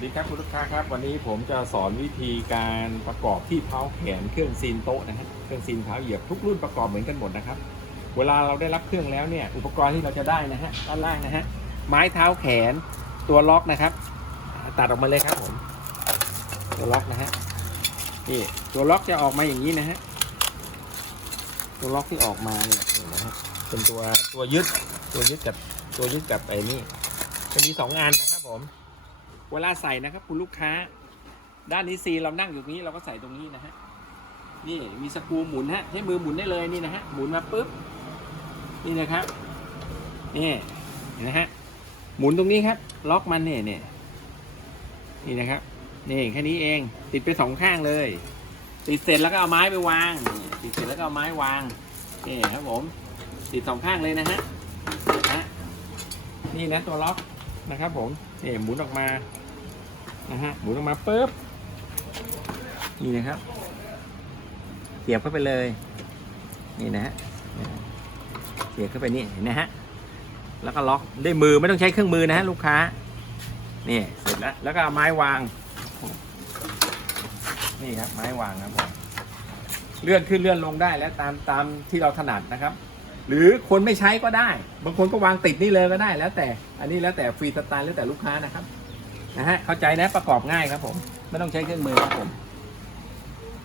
สวัสดีครับคุณลูกค้าครับวันนี้ผมจะสอนวิธีการประกอบที่เท้าแขนเครื่องซีนโต๊ะนะฮะเครื่องซีนเท้าเหยียบทุกรุ่นประกอบเหมือนกันหมดนะครับ เวลาเราได้รับเครื่องแล้วเนี่ยอุปกรณ์ที่เราจะได้นะฮะด้านล่างนะฮะไม้เท้าแขนตัวล็อกนะครับ ตัดออกมาเลยครับผมตัวล็อกนะฮะนี่ตัวล็อกจะออกมาอย่างนี้นะฮะตัวล็อกที่ออกมาเนี่ยเห็นไหมฮะเป็นตัวตัวยึดตัวยึดกับตัวยึดกับไอ้นี่จะมีสองงานนะครับผม เวลาใส่นะครับ คุณลูกค้า ด้านนี้ซีเรานั่งอยู่ตรงนี้เราก็ใส่ตรงนี้นะฮะนี่มีสกรูหมุนฮะใช้มือหมุนได้เลยนี่นะฮะหมุนมาปุ๊บนี่นะครับนี่เห็นนะฮะหมุนตรงนี้ครับ ล็อกมันเนี่ยเนี่ยนี่นะครับนี่แค่นี้เองติดไปสองข้างเลย ติดเสร็จแล้วก็เอาไม้ไปวาง ติดเสร็จแล้วก็เอาไม้วางนี่ครับผม ติดสองข้างเลยนะฮะนี่นะตัวล็อก นะครับผมนี่หมุนออกมานะฮะหมุนออกมาปุ๊บนี่นะครับเสียบเข้าไปเลย นี่นะฮะเสียบเข้าไปนี่เห็นนะฮะแล้วก็ล็อกด้วยมือไม่ต้องใช้เครื่องมือนะฮะลูกค้านี่เสร็จแล้วแล้วก็เอาไม้วาง นี่ครับไม้วางครับผมเลื่อนขึ้นเลื่อนลงได้แล้วตามตามที่เราถนัดนะครับ หรือคนไม่ใช้ก็ได้ บางคนก็วางติดนี่เลยก็ได้แล้วแต่อันนี้แล้วแต่ฟรีสไตล์แล้วแต่ลูกค้านะครับนะฮะเข้าใจนะประกอบง่ายครับผม ไม่ต้องใช้เครื่องมือครับผม